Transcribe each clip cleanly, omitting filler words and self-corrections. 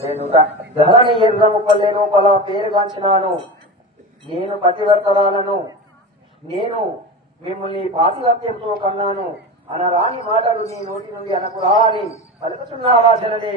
నేను ధరణి ఎర్రము పల్లె లోపల పేరుగాంచినాను. నేను పతివర్తరాలను, నేను మిమ్మల్ని పాతివర్త్యంతో కన్నాను అనరాని మాటలు నీ నోటి నుండి అనకురా అని పలుకుతున్నావా జనని?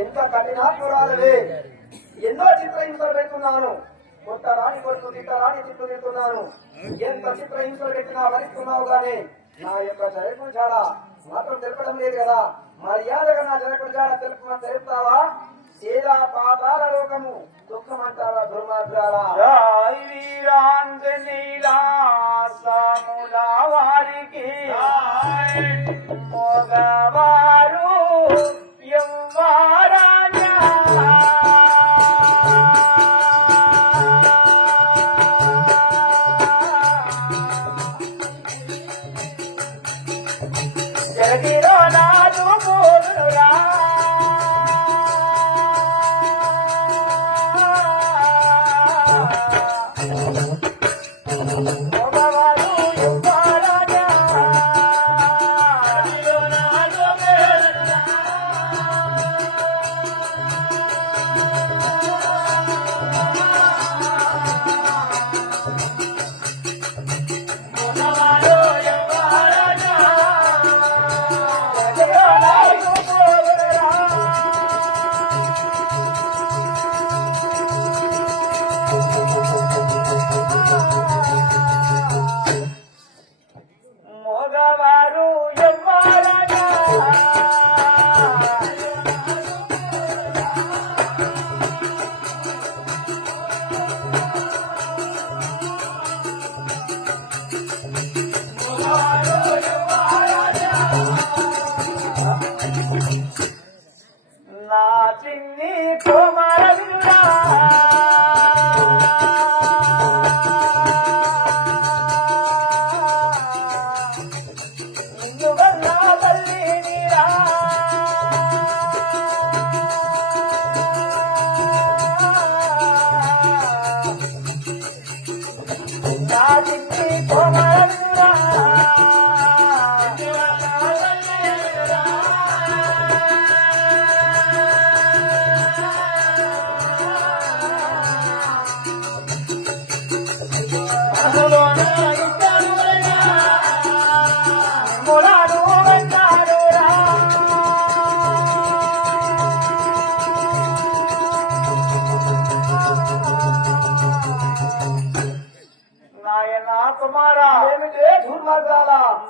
ఎంత కఠినాత్మురాలవే, ఎన్నో చిత్రహింసలు పెడుతున్నాను. కొట్టరాని కొట్టు, తిట్టరాని తిట్టు తింటున్నాను. ఎంత చిత్రహింసలు పెట్టినా భరిస్తున్నావు గానీ నా యొక్క జనకుడు జాడ మాత్రం తెలపడం లేదు కదా. మర్యాదగా నా జనకుడు జాడ తెలుపుతావా? సేదా పాతాల లోకము దుఃఖమంటారా దుర్మార్గాలా? వారికి మగవారు ఎవ్వరాజా జగతిలో నాదు పోరురా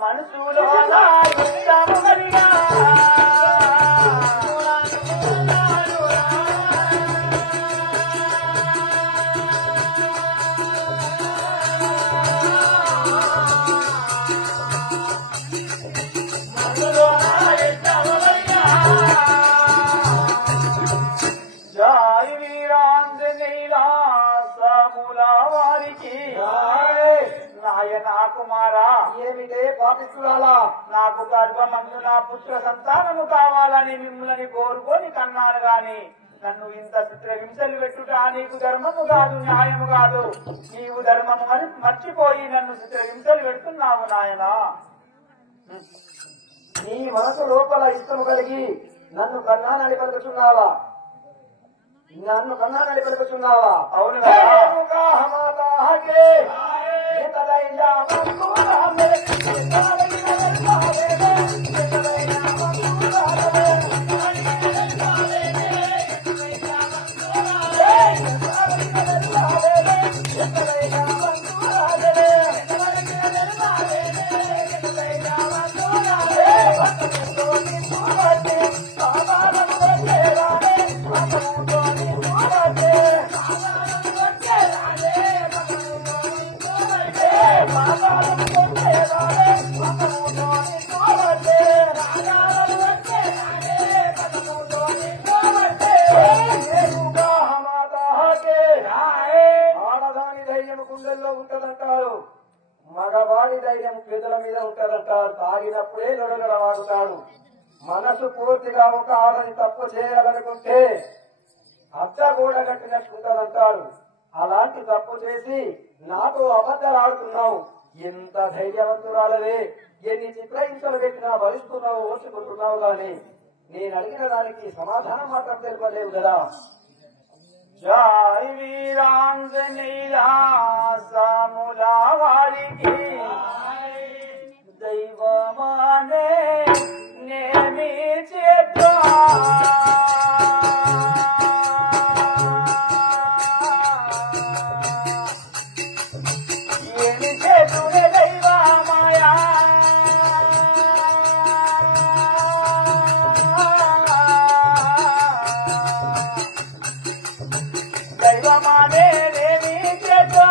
మనసులో ఏమిటే పాపిస్తురాలా? నాకు గర్భమందు నా పుత్ర సంతానము కావాలని మిమ్మల్ని కోరుకొని కన్నాను గాని నన్ను ఇంత చిత్ర హింసలు పెట్టుట నీకు ధర్మము కాదు, న్యాయము కాదు. నీవు ధర్మము అని మర్చిపోయి నన్ను చిత్ర హింసలు పెడుతున్నావు నాయనా. నీ మనసు లోపల ఇష్టము కలిగి నన్ను కన్నానని పలుకుతున్నావా? నన్ను కన్నానని పలుకుతున్నావా? అవును మగవాడి ధైర్యం పెదల మీద ఉంటదంటారు. తాగినప్పుడే లొడగడవాడుతాడు. మనసు పూర్తిగా ఒక ఆడని తప్పు చేయాలనుకుంటే అద్దగూడ కట్టినట్టుంటదంటారు. అలాంటి తప్పు చేసి నాతో అబద్ధాలు ఆడుతున్నావు. ఎంత ధైర్యవంతురాలవే! ఎన్ని చిత్రహింసలు పెట్టినా భరిస్తున్నావు, ఓర్చుకుంటున్నావు గాని నేను అడిగిన దానికి సమాధానం మాత్రం తెలుపలేవు కదా. జై వీరాంజనేయ సాములా వారికి దైవమానే నేమి చేద్దా ఏమి చేతునే దైవమాయా దైవమానే నేమి చేద్దా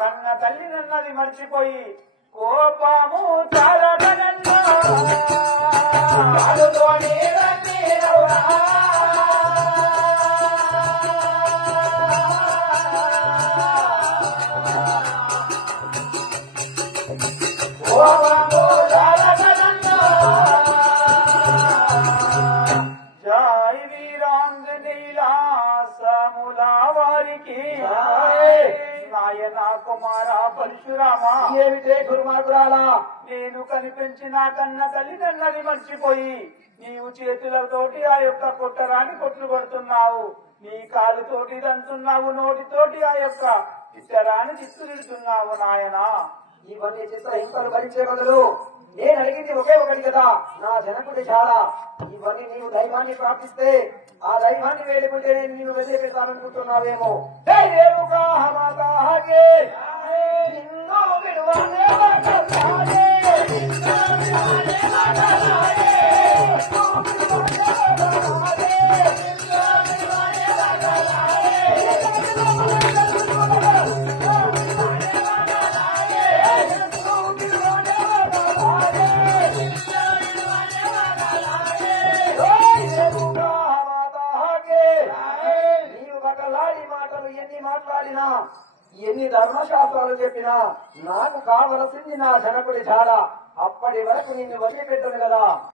కన్న తల్లి నన్నది మర్చిపోయి కోపము చాలగనన్నా జై వీరాంజనేయ సాములా వారికి నాయన కుమార పరశురామ ఏమిటే దుర్మార్గురాలా, నేను కనిపించిన కన్న తల్లిదండ్రులని మర్చిపోయి నీవు చేతులతోటి ఆ యొక్క కొట్టరాని కొట్లు కొడుతున్నావు, నీ కాలుతోటి దంతున్నావు, నోటితోటి ఆ యొక్క ఇతరాన్ని చిత్తులుతున్నావు. నాయన ఇవన్నీ చిత్రహింసలు భరించే బదులు నేను అడిగింది ఒకే ఒకటి కదా, నా జనకుడి చాలా. ఇవన్నీ నీవు దైవాన్ని ప్రార్థిస్తే ఆ దైవాన్ని వేడుకుంటే నేను నిన్ను వెళ్ళిపెడతాననుకుంటున్నావేమో. మాట్లాడినా ఎన్ని ధర్మశాస్త్రాలు చెప్పినా నాకు కావలసింది నా జనకుడి చాలా. అప్పటి వరకు నిన్ను వదిలిపెట్టను కదా.